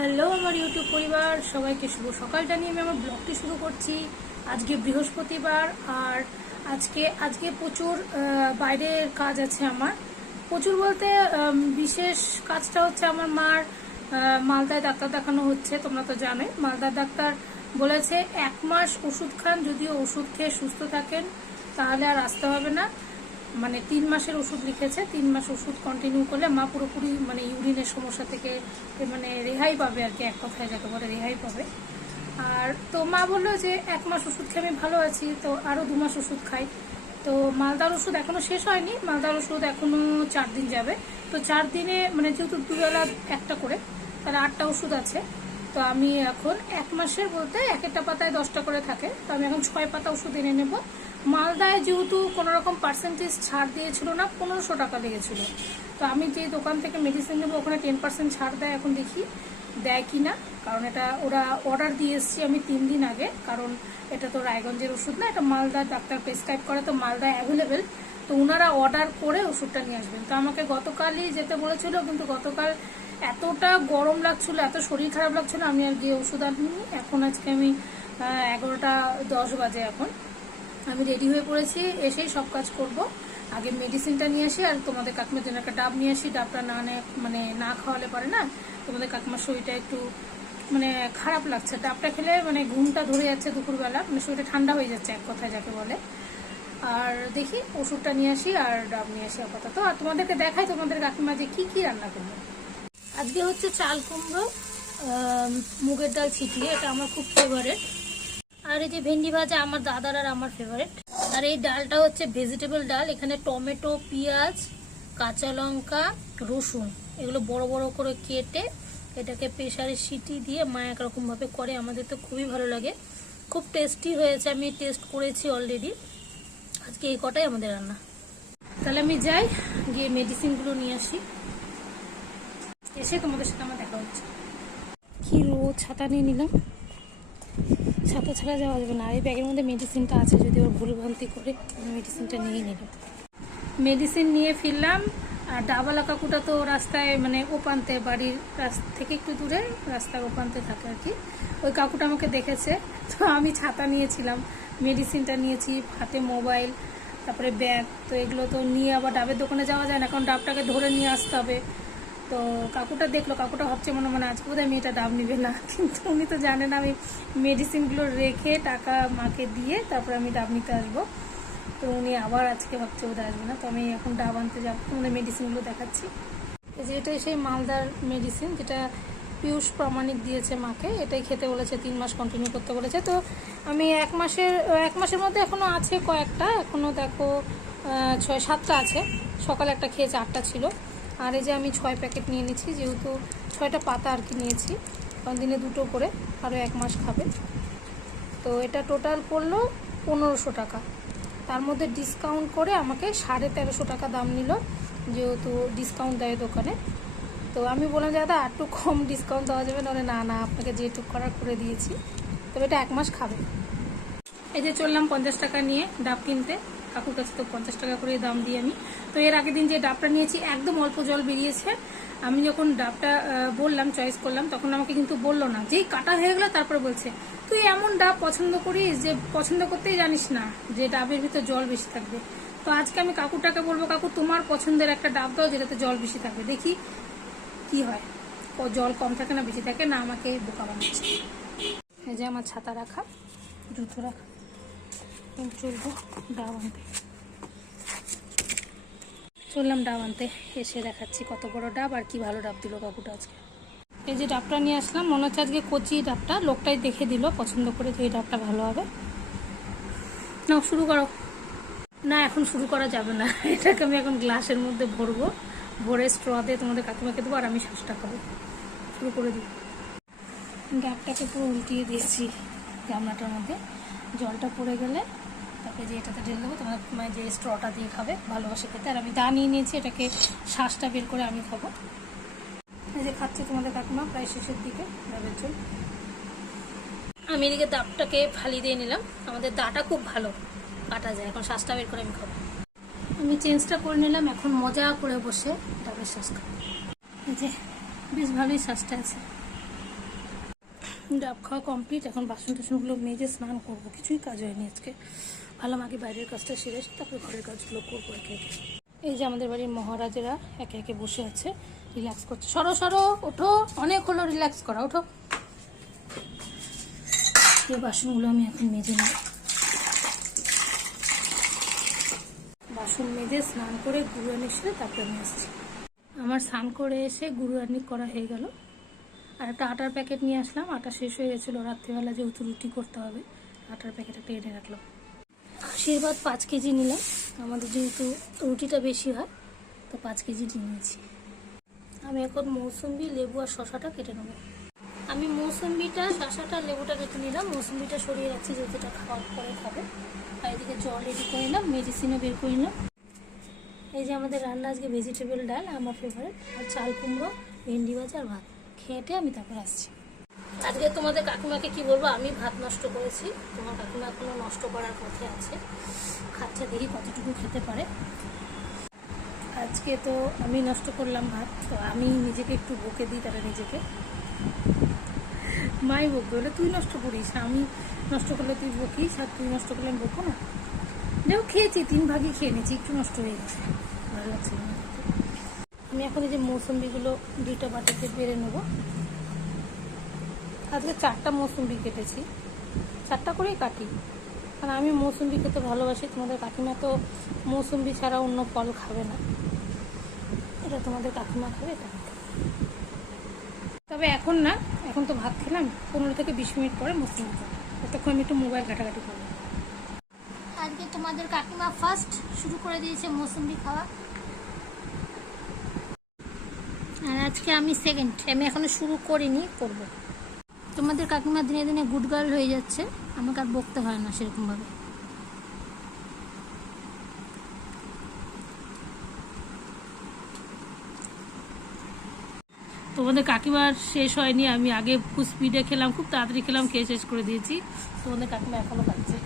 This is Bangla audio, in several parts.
হ্যালো আমার ইউটিউব পরিবার, সবাইকে শুভ সকাল জানিয়ে আমি আমার ব্লগটি শুরু করছি। আজকে বৃহস্পতিবার আর আজকে আজকে প্রচুর বাইরের কাজ আছে আমার। প্রচুর বলতে বিশেষ কাজটা হচ্ছে আমার মার মালদায় ডাক্তার দেখানো হচ্ছে, তোমরা তো জানোই। মালদার ডাক্তার বলেছে, এক মাস ওষুধ খান যদিও ওষুধ খেয়ে সুস্থ থাকেন, তাহলে আর আসতে হবে না। মানে তিন মাসের ওষুধ লিখেছে, তিন মাস ওষুধ কন্টিনিউ করলে মা পুরোপুরি মানে ইউরিনের সমস্যা থেকে মানে রেহাই পাবে আর কি, এক কথায় যাকে বলে রেহাই পাবে। আর তো মা বলল যে, এক মাস ওষুধ খেয়ে আমি ভালো আছি, তো আরও দু মাস ওষুধ খাই। তো মালদার ওষুধ এখনও শেষ হয়নি, মালদার ওষুধ এখনও চার দিন যাবে। তো চার দিনে মানে যেহেতু দুবেলা একটা করে, তাহলে আটটা ওষুধ আছে। তো আমি এখন এক মাসের বলতে এক একটা পাতায় দশটা করে থাকে। তো আমি এখন ছয় পাতা ওষুধ এনে নেব। মালদায় যেহেতু কোনো রকম পার্সেন্টেজ ছাড় দিয়েছিল না, পনেরোশো টাকা লেগেছিল। তো আমি যে দোকান থেকে মেডিসিন নেব, ওখানে টেন পার্সেন্ট ছাড় দেয় এখন দেখি, দেয় কি না? কারণ এটা ওরা অর্ডার দিয়ে এসছি আমি তিন দিন আগে, কারণ এটা তো রায়গঞ্জের ওষুধ না, এটা মালদার ডাক্তার প্রেসক্রাইব করে, তো মালদা অ্যাভেলেবেল তো ওনারা অর্ডার করে ওষুধটা নিয়ে আসবেন। তো আমাকে গতকালই যেতে বলেছিল, কিন্তু গতকাল এতটা গরম লাগছিল, এত শরীর খারাপ লাগছিল, আমি আর গিয়ে ওষুধ আনিনি। এখন আজকে আমি এগারোটা দশ বাজে এখন। আমি রেডি হয়ে পড়েছি এসেই সব কাজ করব। আগে মেডিসিনটা নিয়ে আসি আর তোমাদের কাকিমার জন্য একটা ডাব নিয়ে আসি। ডাবটা না মানে না খাওয়ালে পারে না। তোমাদের কাকিমার শরীরটা একটু মানে খারাপ লাগছে। ডাবটা খেলে মানে ঘুমটা ধরে যাচ্ছে দুপুরবেলা। মানে শরীরটা ঠান্ডা হয়ে যাচ্ছে এক কথায় যাকে বলে। আর দেখি ওষুধটা নিয়ে আসি আর ডাব নিয়ে আসি আপাতত। আর তোমাদেরকে দেখাই তোমাদের কাকিমা যে কি কি রান্না করব। আজকে হচ্ছে চাল কুমড়ো মুগের ডাল ছিটিয়ে, এটা আমার খুব ফেভারেট আর এই যে ভেন্ডি ভাজা আমার দাদার আর আমার ফেভারিট আর এই ডালটা হচ্ছে ভেজিটেবল ডাল, এখানে টমেটো, পেঁয়াজ, কাঁচা লঙ্কা, রসুন, এগুলো বড় বড় করে কেটে এটাকে প্রেশারে সিটি দিয়ে মা একরকম ভাবে করে, আমাদের তো খুবই ভালো লাগে। খুব টেস্টি হয়েছে, আমি টেস্ট করেছি অলরেডি আজকে এই কটাই আমাদের রান্না। তাহলে আমি যাই, গিয়ে মেডিসিনগুলো নিয়ে আসি। এসে তোমাদের সাথে আমার দেখা হচ্ছে। কি রোদ ছাতা নিয়ে নিলাম। ছাতা ছাড়া যাওয়া যাবে না। এই ব্যাগের মধ্যে মেডিসিনটা আছে, যদি ওর ভুলভ্রান্তি করে মেডিসিনটা নিয়ে নিলাম মেডিসিন নিয়ে ফিরলাম, আর ডাবালা কাকুটা তো রাস্তায় মানে ওপান্তে, বাড়ির রাস্তা থেকে একটু দূরে, রাস্তার ওপান্তে থাকে আর কি। ওই কাকুটা আমাকে দেখেছে, তো আমি ছাতা নিয়েছিলাম মেডিসিনটা নিয়েছি, হাতে মোবাইল তারপরে ব্যাগ, তো এগুলো তো নিয়ে আবার ডাবের দোকানে যাওয়া যায় না, কারণ ডাবটাকে ধরে নিয়ে আসতে হবে। তো কাকুটা দেখল, কাকুটা ভাবছে মনে মনে আজকে বোধহয় মেয়েটা ডাব নিবে না। কিন্তু উনি তো জানেন আমি মেডিসিনগুলো রেখে টাকা মাকে দিয়ে তারপর আমি ডাব নিতে আসব। তো উনি আবার আজকে ভাবছে বোধহয় আসবে না, তো আমি এখন ডাব আনতে যাব তোমাদের মেডিসিনগুলো দেখাচ্ছি। যে এটাই সেই মালদার মেডিসিন যেটা পিয়ুষ প্রামাণিক দিয়েছে মাকে, এটাই খেতে বলেছে, তিন মাস কন্টিনিউ করতে বলেছে। তো আমি এক মাসের এক মাসের মধ্যে এখনও আছে কয়েকটা এখনও দেখো ছয় সাতটা আছে। সকালে একটা খেয়েছে, আটটা ছিল। আর এই যে আমি ছয় প্যাকেট নিয়ে নিচ্ছি যেহেতু ছয়টা পাতা আর কি নিয়েছি, কারণ দিনে দুটো করে, আরও এক মাস খাবে। তো এটা টোটাল পড়ল পনেরোশো টাকা। তার মধ্যে ডিসকাউন্ট করে আমাকে সাড়ে তেরোশো টাকা দাম নিল, যেহেতু ডিসকাউন্ট দেয় দোকানে। তো আমি বললাম যে দাদা, একটু কম ডিসকাউন্ট দেওয়া যাবে, নাহলে না না, আপনাকে যেটুকু করার করে দিয়েছি। তবে এটা এক মাস খাবে। এই যে চললাম পঞ্চাশ টাকা নিয়ে ডাব কিনতে। কাকুর কাছে তো পঞ্চাশ টাকা করে দাম দিই আমি। তো এর আগের দিন যে ডাবটা নিয়েছি, একদম অল্প জল বেরিয়েছে। আমি যখন ডাবটা বললাম চয়েস করলাম, তখন আমাকে কিন্তু বলল না। যেই কাটা হয়ে গেলো, তারপরে বলছে, তুই এমন ডাব পছন্দ করিস যে পছন্দ করতেই জানিস না যে ডাবের ভিতর জল বেশি থাকবে। তো আজকে আমি কাকুটাকে বলব, কাকু, তোমার পছন্দের একটা ডাব দাও যেটাতে জল বেশি থাকবে। দেখি কি হয়। ও জল কম থাকে না, বেশি থাকে না, আমাকে বোকা বানাচ্ছে এই যে আমার ছাতা রাখা, জুতো রাখা। চলবো ডাব আনতে। চললাম ডাব আনতে। এসে দেখাচ্ছি কত বড় ডাব আর কি ভালো ডাব দিল কাকুটা আজকে। এই যে ডাবটা নিয়ে আসলাম, মনে হচ্ছে আজকে কচি ডাবটা। লোকটাই দেখে দিল, পছন্দ করে যে এই ডাবটা ভালো হবে। না শুরু করো। না, এখন শুরু করা যাবে না। এটাকে আমি এখন গ্লাসের মধ্যে ভরবো। ভরে স্ট্র দিয়ে তোমাদের কাকিমাকে দেবো আর আমি শ্বাসটা খাব। শুরু করে দিই। ডাবটাকে পুরো উল্টিয়ে দিয়েছি গামলাটার মধ্যে। জলটা পড়ে গেলে তারপরে যে এটাতে ঢেলে দেবো, তোমার মানে যে স্ট্রটা দিয়ে খাবে, ভালোবাসে খেতে। আর আমি দা নিয়ে নিয়েছি এটাকে শ্বাসটা বের করে আমি খাব। এই যে খাচ্ছি তোমাদের কাকিমা, প্রায় শেষের দিকে ডাবের জল আমি এদিকে দাবটাকে ফালি দিয়ে নিলাম। আমাদের দাটা খুব ভালো কাটা যায়, এখন শ্বাসটা বের করে আমি খাব। আমি চেঞ্জটা করে নিলাম, এখন মজা করে বসে ডাবের শ্বাস খাব। যে, বেশ ভালোই শ্বাসটা আছে। ডাব খাওয়া কমপ্লিট, এখন বাসন টাসনগুলো মেজে স্নান করব। কিছুই কাজ হয়নি আজকে। ভাবলাম আগে বাইরের কাজটা সেরে তারপরে ঘরের কাজগুলো করব একে একে। এই যে আমাদের বাড়ির মহারাজেরা একে একে বসে আছে রিল্যাক্স করছে। সরো সরো, ওঠো, অনেক হলো রিল্যাক্স করা, ওঠো। এই বাসনগুলো আমি এখন মেজে নিই বাসন মেজে স্নান করে গুরুয়ানি সেরে তারপরে আমি আসছি। আমার স্নান করে এসে গুরুয়ানি করা হয়ে গেল। আর একটা আটার প্যাকেট নিয়ে আসলাম। আটা শেষ হয়ে গেছিল। রাত্রিবেলা যেহেতু রুটি করতে হবে, আটার প্যাকেট একটা এনে রাখলাম। আশীর্বাদ পাঁচ কেজি নিলাম। আমাদের যেহেতু রুটিটা বেশি হয়, তো পাঁচ কেজি নিয়েছি। আমি এখন মৌসুম্বি, লেবু আর শশাটা কেটে নেব। আমি মৌসুম্বিটা, শশাটা, লেবুটা কেটে নিলাম। মৌসুম্বিটা সরিয়ে রাখছি, যেহেতু এটা খাওয়ার পরে খাবে। আর এদিকে জল রেডি করে নিলাম মেডিসিনও বের করে নিলাম। এই যে আমাদের রান্না আজকে ভেজিটেবল ডাল, আমার ফেভারিট আর চাল কুমড়ো, ভেন্ডি ভাজা আর ভাত। খেয়েটে আমি তারপর আসছি। আজকে তোমাদের কাকিমাকে কি বলব? আমি ভাত নষ্ট করেছি। তোমার কাকিমা এখনও নষ্ট করার পথে আছে। খাচ্ছে দেখি কতটুকু খেতে পারে। আজকে তো আমি নষ্ট করলাম ভাত, তো আমি নিজেকে একটু বকে দিই তারা নিজেকে। মাই বকবে, বলে তুই নষ্ট করিস, আমি নষ্ট করলে তুই বকিস, আর তুই নষ্ট করলে আমি বকবো না। দেখো, খেয়েছি, তিন ভাগই খেয়ে নিয়েছি, একটু নষ্ট হয়ে গেছে। ভালো লাগছে আমি এখন এই যে মৌসুম্বিগুলো দুইটা বাটিতে বেড়ে নেব। আজকে চারটা মৌসুম্বি কেটেছি। চারটা করেই কাটি। কারণ আমি মৌসুম্বি খেতে ভালোবাসি, তোমাদের কাকিমা তো মৌসুম্বি ছাড়া অন্য ফল খাবে না। এটা তোমাদের কাকিমা খাবে তবে এখন না, এখন তো ভাত খেলাম, পনেরো থেকে বিশ মিনিট পরে মৌসুম্বি খাব। ততক্ষণ আমি একটু মোবাইল ঘাটাঘাটি করব আজকে তোমাদের কাকিমা ফার্স্ট শুরু করে দিয়েছে মৌসুম্বি খাওয়া। আর আজকে আমি সেকেন্ড আমি এখনও শুরু করিনি, করব। তোমাদের কাকিমা দিনে দিনে গুড গার্ল হয়ে যাচ্ছে, আমাকে আর বকতে হয় না সেরকমভাবে। তোমাদের কাকিমার শেষ হয়নি, আমি আগে খুব স্পিডে খেলাম, খুব তাড়াতাড়ি খেলাম, খেয়ে শেষ করে দিয়েছি। তোমাদের কাকিমা এখনও খাচ্ছে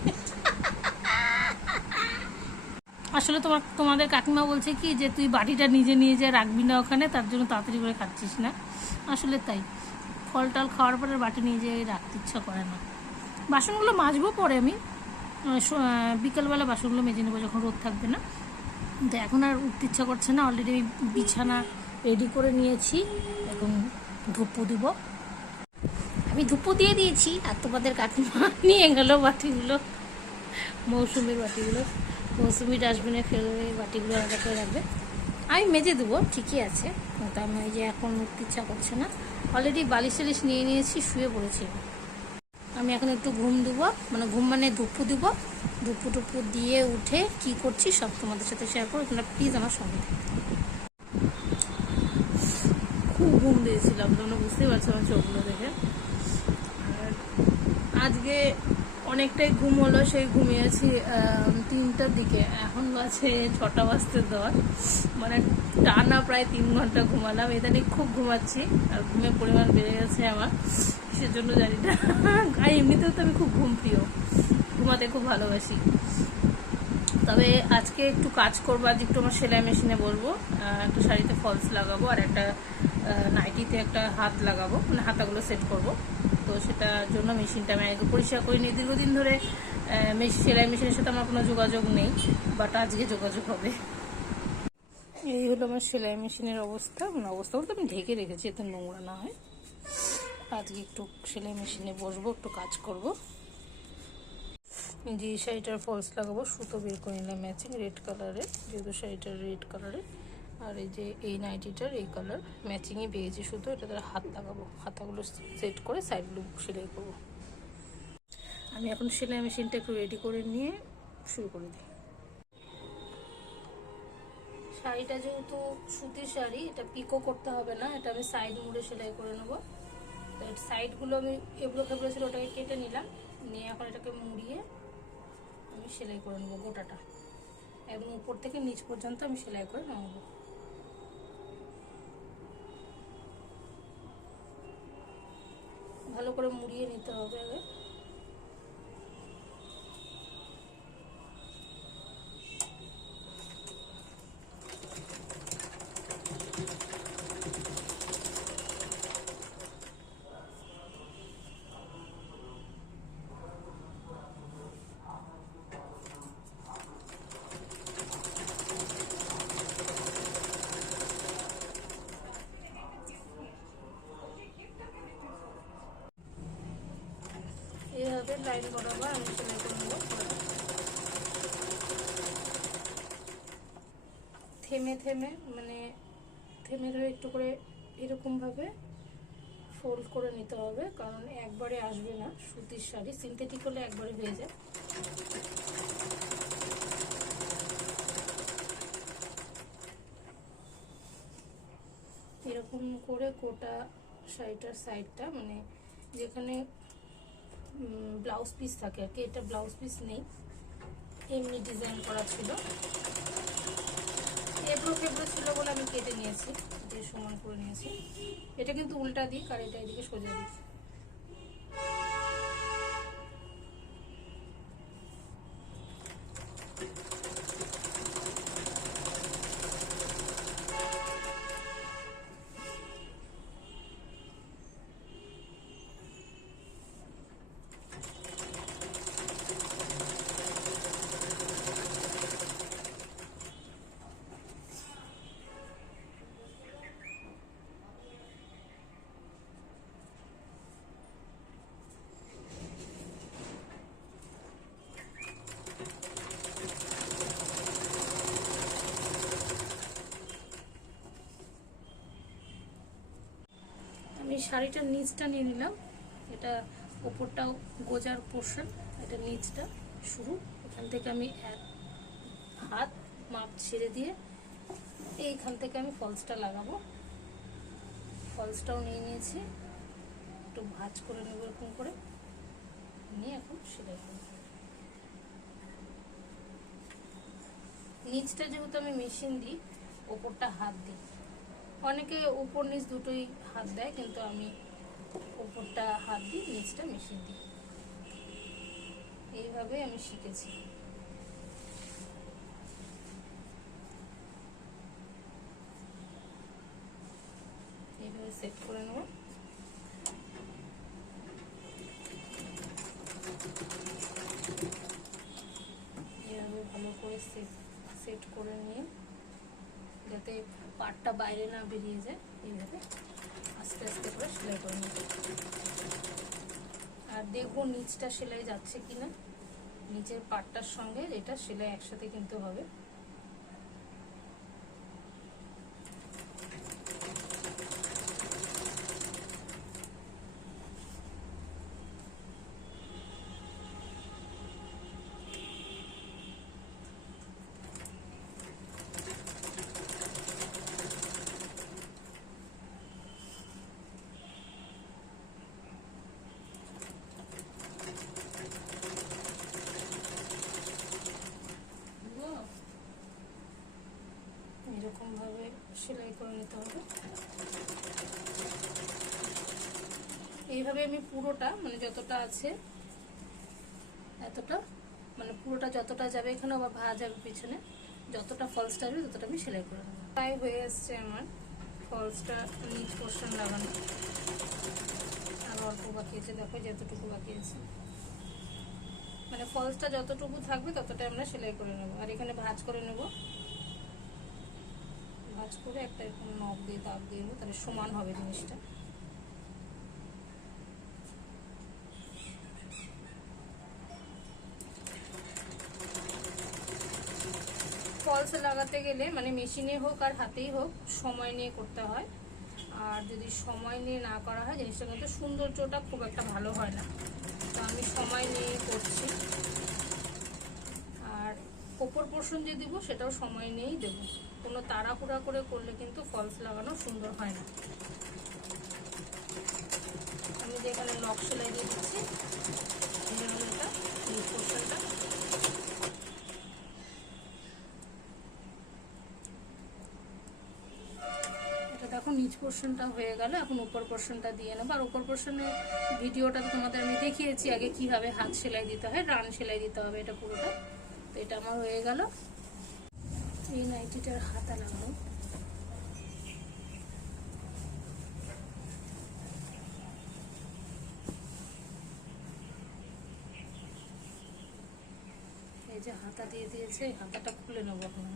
আসলে তোমার তোমাদের কাকিমা বলছে কি যে, তুই বাটিটা নিজে নিয়ে যা, রাখবি না ওখানে, তার জন্য তাড়াতাড়ি করে খাচ্ছিস না। আসলে তাই। ফল টল খাওয়ার পরে বাটি নিয়ে যেয়ে রাখতে ইচ্ছা করে না। বাসনগুলো মাজবো পরে আমি। বিকেলবেলা বাসনগুলো মেজে নেব যখন রোদ থাকবে না। তো এখন আর উঠতে ইচ্ছা করছে না। অলরেডি আমি বিছানা রেডি করে নিয়েছি এখন ধূপ দিব। আমি ধূপ দিয়ে দিয়েছি। আর তোমাদের কাকিমা নিয়ে গেল বাটিগুলো। মৌসুমির বাটিগুলো। মৌসুমি ডাস্টবিনে ফেলে বাটিগুলো আলাদা করে রাখবে। আমি মেজে দেবো। ঠিকই আছে। কিন্তু আমি যে এখন উঠতে ইচ্ছা করছে না। অলরেডি বালিশ টালিশ নিয়ে নিয়েছি, শুয়ে পড়েছি। আমি এখন একটু ঘুম দেবো মানে ঘুম মানে ধুপু দেবো। ধুপু টুপু দিয়ে উঠে কি করছি সব তোমাদের সাথে শেয়ার করো তোমরা প্লিজ আমার সঙ্গে খুব ঘুম দিয়েছিলাম, তোমরা বুঝতেই পারছ আমার চোখগুলো দেখে। আজকে অনেকটাই ঘুম হলো, সেই ঘুমিয়েছি তিনটার দিকে। এখন বাজে ছটা বাজতে দশ। মানে টানা প্রায় তিন ঘণ্টা ঘুমালাম। ইদানিং খুব ঘুমাচ্ছি, আর ঘুমের পরিমাণ বেড়ে গেছে আমার। সেজন্য জানি না। আর এমনিতেও তো আমি খুব ঘুম প্রিয়। ঘুমাতে খুব ভালোবাসি। তবে আজকে একটু কাজ করব। আজ একটু আমার সেলাই মেশিনে বলব। একটা শাড়িতে ফলস লাগাবো আর একটা নাইটিতে একটা হাত লাগাবো। মানে হাতাগুলো সেট করব। তো সেটার জন্য মেশিনটা আমি আগে পরিষ্কার করিনি। দীর্ঘদিন ধরে সেলাই মেশিনের সাথে আমার কোনো যোগাযোগ নেই বাট আজকে যোগাযোগ হবে। এই হলো আমার সেলাই মেশিনের অবস্থা। মানে অবস্থা বলতে আমি ঢেকে রেখেছি, এত নোংরা না হয়। আজকে একটু সেলাই মেশিনে বসবো, একটু কাজ করব। যে শাড়িটার ফলস লাগাবো, সুতো বের করে নিলাম ম্যাচিং রেড কালারের, যেহেতু শাড়িটার রেড কালারের। আর এই যে এই নাইটিটার এই কালার ম্যাচিংয়ে পেয়েছি সুতো এটা তারা হাত লাগাবো। হাতাগুলো সেট করে সাইডগুলো সেলাই করব। আমি এখন সেলাই মেশিনটা একটু রেডি করে নিয়ে শুরু করে দিই। শাড়িটা যেহেতু সুতির শাড়ি, এটা পিকো করতে হবে না, এটা আমি সাইড মুড়ে সেলাই করে নেব। সাইডগুলো আমি এবড়ো খেবড়ো ছিল, ওটাকে কেটে নিলাম। নিয়ে এখন এটাকে মুড়িয়ে আমি সেলাই করে নেব গোটাটা। এবং উপর থেকে নিচ পর্যন্ত আমি সেলাই করে নামাবো ভালো করে মুড়িয়ে নিতে হবে আগে হাতের লাইন বরাবর আমি সেলাই করে নেব। থেমে থেমে মানে থেমে ধরে একটু করে এরকমভাবে ফোল্ড করে নিতে হবে, কারণ একবারে আসবে না সুতির শাড়ি। সিনথেটিক হলে একবারে হয়ে যায়। এরকম করে গোটা শাড়িটার সাইডটা মানে যেখানে ব্লাউজ পিস থাকে আর কি। এটা ব্লাউজ পিস নেই। এমনি ডিজাইন করা ছিল। এবড়ো ফেবড়ো ছিল বলে আমি কেটে নিয়েছি। দিয়ে সমান করে নিয়েছি। এটা কিন্তু উল্টা দিক আর এটা এদিকে সোজা দিক। শাড়িটার নিচটা নিয়ে নিলাম। এটা ওপরটাও গোজার পোর্শন এটা নিচটা শুরু। এখান থেকে আমি এক হাত মাপ ছেড়ে দিয়ে এইখান থেকে আমি ফলসটা লাগাবো। ফলসটাও নিয়ে নিয়েছি। একটু ভাঁজ করে নেব এরকম করে। নিয়ে এখন সেলাই করব। নিচটা যেহেতু আমি মেশিন দিই, ওপরটা হাত দিই। অনেকে উপর নিচ দুটোই হাত দেয়, কিন্তু আমি উপরটা হাত দিই, নিচটা মেশিন দিই। এইভাবে আমি শিখেছি। এইভাবে সেট করে নেব। এইভাবে ভালো করে সেট সেট করে নিয়ে যাতে পাটটা বাইরে না বেরিয়ে যায় এইভাবে আস্তে আস্তে করে সেলাই করে নিতে আর দেখব নিচটা সেলাই যাচ্ছে কিনা। নিচের পাটটার সঙ্গে এটা সেলাই একসাথে কিন্তু হবে এরকম ভাবে সেলাই করে নিতে হবে। এইভাবে আমি পুরোটা মানে যতটা আছে, এতটা মানে পুরোটা যতটা যাবে এখানে আবার ভাঁজ যাবে পিছনে, যতটা ফলসটা আসবে ততটা আমি সেলাই করে নেব। তাই হয়ে এসছে আমার ফলসটা নিচ পোর্শন লাগানো। আর অল্প বাকি আছে, দেখো যতটুকু বাকি আছে। মানে ফলসটা যতটুকু থাকবে ততটা আমরা সেলাই করে নেব। আর এখানে ভাঁজ করে নেব। ভাঁজ করে একটা এরকম নখ দিয়ে দাগ দিয়ে দেবো তাহলে সমান হবে জিনিসটা। ফলস লাগাতে গেলে মানে মেশিনে হোক আর হাতেই হোক, সময় নিয়ে করতে হয়। আর যদি সময় নিয়ে না করা হয়, জিনিসটা কিন্তু সৌন্দর্যটা খুব একটা ভালো হয় না। তো আমি সময় নিয়ে করছি। ওপর পোর্শন যে দিব, সেটাও সময় নিয়েই দেব। কোনো তাড়াহুড়া করে করলে কিন্তু ফলস লাগানো সুন্দর হয় না। আমি যেখানে নখ সেলাই দিয়ে দিচ্ছি এটা দেখো, নিচ পোর্শনটা হয়ে গেল, এখন উপর পোর্শনটা দিয়ে নেব। আর উপর পোর্শনের ভিডিওটা তোমাদের আমি দেখিয়েছি, আগে কীভাবে হাত সেলাই দিতে হয় রান সেলাই দিতে হবে এটা পুরোটা। তো এটা আমার হয়ে গেল। এই নাইটিটার হাতা লাগল এই যে হাতা দিয়ে দিয়েছে হাতাটা খুলে নেব এখন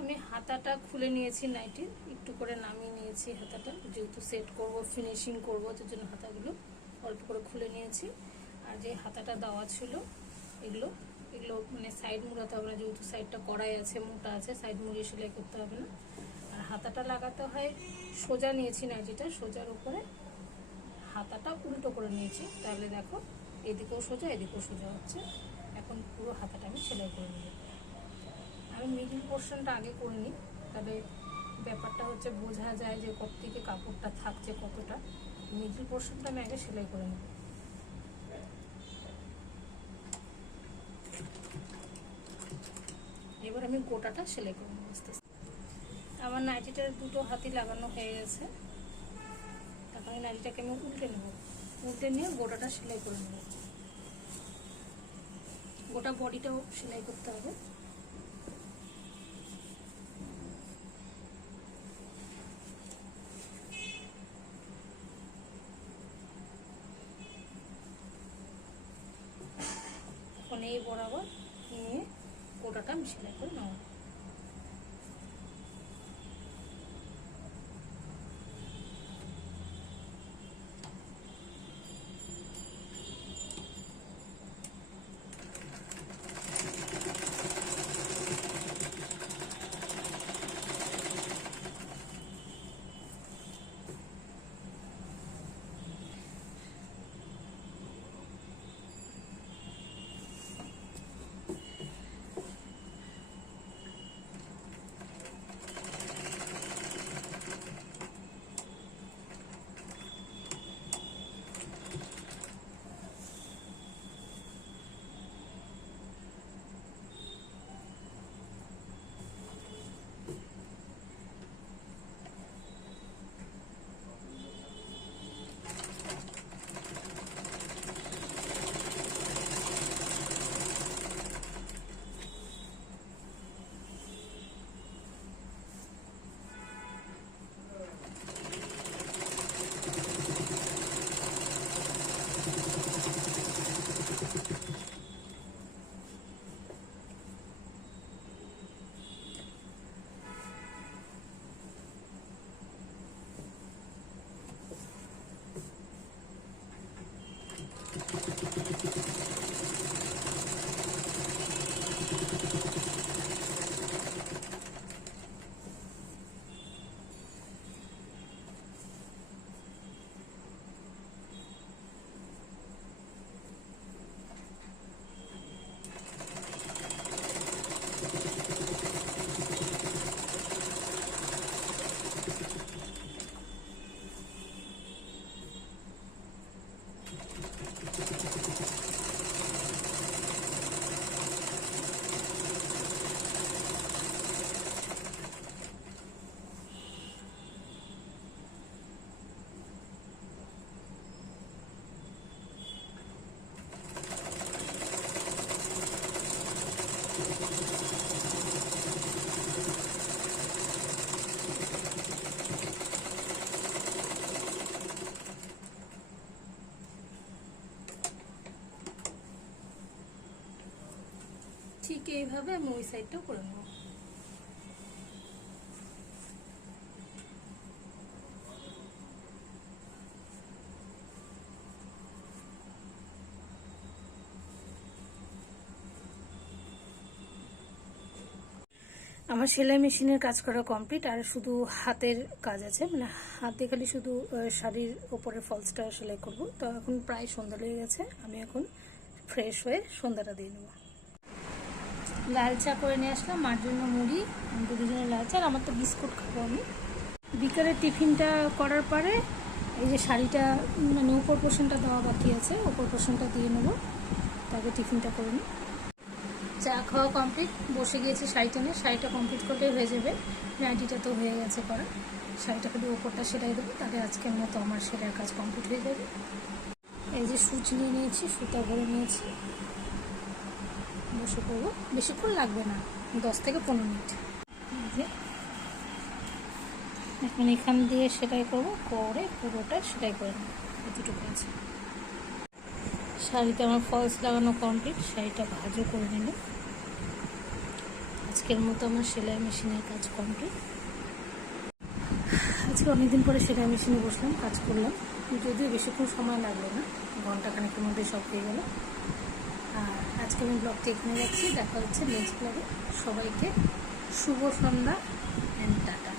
আমি হাত হাতাটা খুলে নিয়েছি নাইটির একটু করে নামিয়ে নিয়েছি হাতাটা। যেহেতু সেট করব ফিনিশিং করব, তার জন্য হাতাগুলো অল্প করে খুলে নিয়েছি। আর যে হাতাটা দেওয়া ছিল, এগুলো এগুলো মানে সাইড মুড়াতে হবে না, যেহেতু সাইডটা কড়াই আছে, মোটা আছে সাইড মুড়িয়ে সেলাই করতে হবে না। আর হাতাটা লাগাতে হয়, সোজা নিয়েছি নাইটিটা, সোজার উপরে হাতাটা উল্টো করে নিয়েছি। তাহলে দেখো, এদিকেও সোজা এদিকেও সোজা হচ্ছে। এখন পুরো হাতাটা আমি সেলাই করে নেব। আমি মিডিল পোর্শনটা আগে করে নিই। তাহলে ব্যাপারটা হচ্ছে বোঝা যায় যে কত থেকে কাপড়টা থাকছে, কতটা। মিডিল পোর্শনটা আমি আগে সেলাই করে নেব। এবার আমি গোটাটা সেলাই করে নেব আমার নাইটিটার দুটো হাতি লাগানো হয়ে গেছে। তারপরে আমি নাইটিটাকে আমি উল্টে নেব। উল্টে নিয়ে গোটাটা সেলাই করে নেব। গোটা বডিটাও সেলাই করতে হবে। এইভাবে আমি ওই সাইডটাও করে নেব। আমার সেলাই মেশিনের কাজ করা কমপ্লিট আর শুধু হাতের কাজ আছে মানে হাতে খালি শুধু শাড়ির ওপরে ফলসটা সেলাই করব। তো এখন প্রায় সন্ধ্যা লেগে গেছে, আমি এখন ফ্রেশ হয়ে সন্ধ্যাটা দিয়ে নেব। লাল চা করে নিয়ে আসলাম, মার জন্য মুড়ি দুজনের লাল চা আমার তো বিস্কুট খাব আমি। বিকালের টিফিনটা করার পরে এই যে শাড়িটা মানে উপর পোর্শনটা দেওয়া বাকি আছে, উপর পোর্শনটা দিয়ে নেব তাকে টিফিনটা করে নিই। চা খাওয়া কমপ্লিট বসে গিয়েছি শাড়িটা নিয়ে, শাড়িটা কমপ্লিট করলেই হয়ে যাবে। নাইটিটা তো হয়ে গেছে করা। শাড়িটা শুধু ওপরটা সেলাই দেবো, তাহলে আজকের মতো আমার সেলাইয়ের কাজ কমপ্লিট হয়ে যাবে। এই যে সুচ নিয়ে নিয়েছি, সুতা ভরে নিয়েছি। বসে করব বেশিক্ষণ লাগবে না, দশ থেকে পনেরো মিনিট। এখন এখান দিয়ে সেলাই করব, করে পুরোটা সেলাই করে নেব, এতটুকু আছে। শাড়িতে আমার ফলস লাগানো কমপ্লিট শাড়িটা ভাজও করে নিল আজকের মতো আমার সেলাই মেশিনের কাজ কমপ্লিট আজকে অনেকদিন পরে সেলাই মেশিনে বসলাম, কাজ করলাম। যদিও বেশিক্ষণ সময় লাগল না ঘণ্টা খানেকের মধ্যে সব হয়ে গেল। আজকে আমি ব্লগটি এখানে যাচ্ছি দেখা হচ্ছে নেক্সট ব্লগে সবাইকে শুভ সন্ধ্যা অ্যান্ড টাটা।